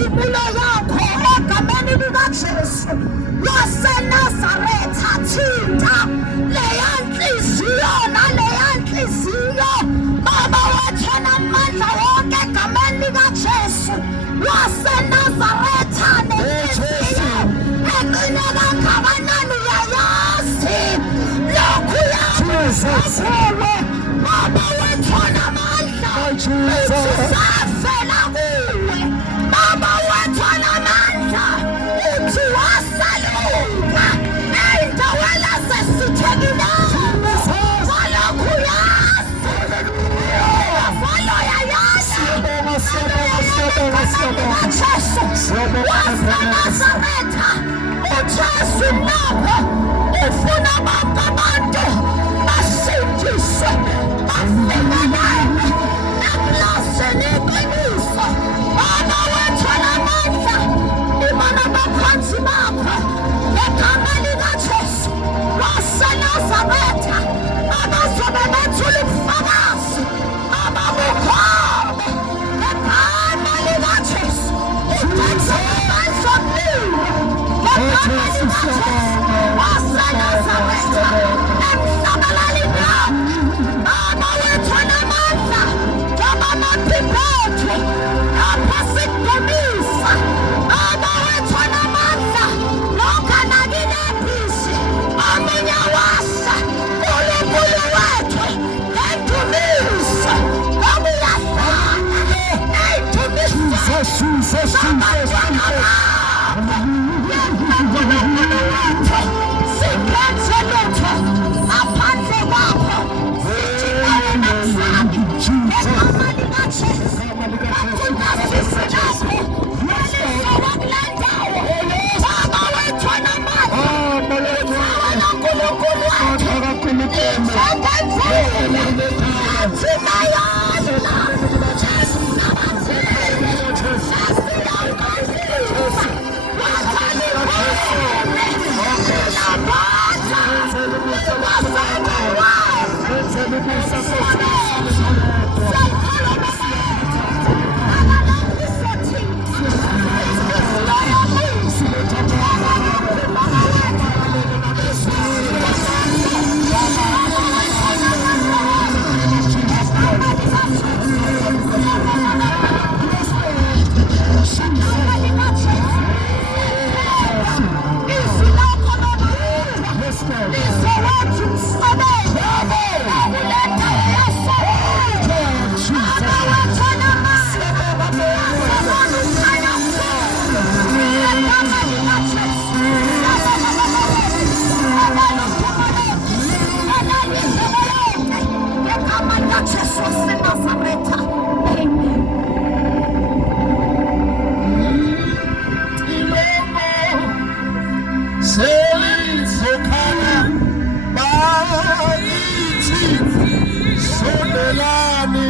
inkazimulo yakho egameni likaJesu waseNazaretha. Thinta leya nhliziyo naleya nhliziyo, Baba wethu namandla wonke egameni likaJesu waseNazaretha. Nenhliziyo eqine kangakanani uyayazi, lokhu yakuzele Baba wethu namandla sisafela kuwe. Baba wethu namandla uthi wasalunga ey'ndaweni ezisithekile, walokhu yazi valo yayazi kaJesu waseNazaretha. uJesu lapho ufuna bonke abantu basindiswe, bafikelele ekulazeni iqiniso. Baba wethu namandla ibona baphansi bakho ngegama likaJesu waseNazaretha abazobe bethula ubufakazi ababukhona ngegama likaJesu. Udonse amanzi omlilo ngegama likaJesu waseNazaretha emhlabalalini yakho. Baba wethu namandla njengoba amaphiphethwe lapho sikudumisa. Baba wethu namandla lokhu anakinebhisi omunye washa uNkulunkulu wethu ngendumisa ngoba uyahlala ey'dumiseni zabantwana uNkulunkulu wethu. Siphethe lutho ngaphandle kwakho, sithi nawe namhlanje ngegama likaJesu akunyazise lapho nelizoba kule ndawo. Baba wethu namandla ithawa loNkulunkulu wethu izongenzile nathi nayona Jesu nabanzile sasiyawukazisa wathalikhone sinabotha Sondelani,